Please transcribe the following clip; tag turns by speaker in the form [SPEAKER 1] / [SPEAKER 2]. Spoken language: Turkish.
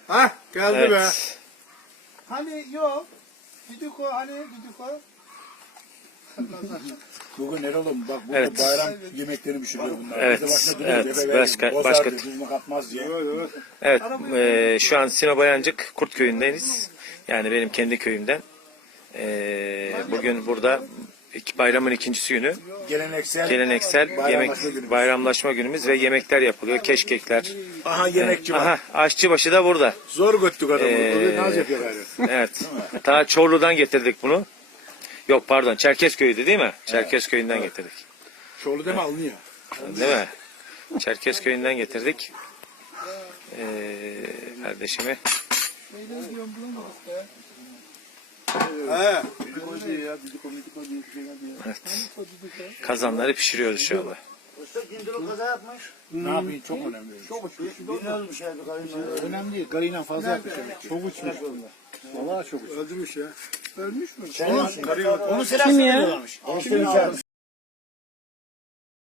[SPEAKER 1] Hah geldi be.
[SPEAKER 2] Evet.
[SPEAKER 3] Hani yok. Düdük o, hani düdük o.
[SPEAKER 1] Bugün Erol'um bak burada
[SPEAKER 2] Evet.
[SPEAKER 1] bayram yemeklerini pişiriyor bunlar.
[SPEAKER 2] Evet,
[SPEAKER 1] Bize başına duruyor,
[SPEAKER 2] evet.
[SPEAKER 1] bebe
[SPEAKER 2] Başka-
[SPEAKER 1] veriyor.
[SPEAKER 2] başka-
[SPEAKER 1] Bozar diyor, tuzunu katmaz diye.
[SPEAKER 2] Evet, şu an Sinop Ayancık Kurtköy'ündeyiz. Yani benim kendi köyümden. Bugün burada bayramın ikincisi günü. Geleneksel
[SPEAKER 1] günümüz.
[SPEAKER 2] bayramlaşma günümüz ve yemekler yapılıyor. Keşkekler.
[SPEAKER 1] Aha yemekçi var.
[SPEAKER 2] Aha, aşçıbaşı da burada.
[SPEAKER 1] Zor göttük adamı. Bugün naz yapıyor gayrı.
[SPEAKER 2] Evet. Ta Çorlu'dan getirdik bunu. Yok pardon, Çerkezköy'dü değil mi? Çerkezköy'ünden getirdik.
[SPEAKER 1] Çorlu deme alınıyor.
[SPEAKER 2] Değil mi? Çerkezköy'ünden getirdik. Kardeşimi.
[SPEAKER 1] He.
[SPEAKER 2] Evet. Kazanları pişiriyoruz şu anda.
[SPEAKER 1] Ne yapayım çok önemli. Önemli değil. Karıyla fazla yapmış demek ki. Çok uçmuş. Vallahi çok uçmuş. Öldürmüş ya.
[SPEAKER 3] Ölmüş mü?
[SPEAKER 1] Onu selam söylüyorlarmış.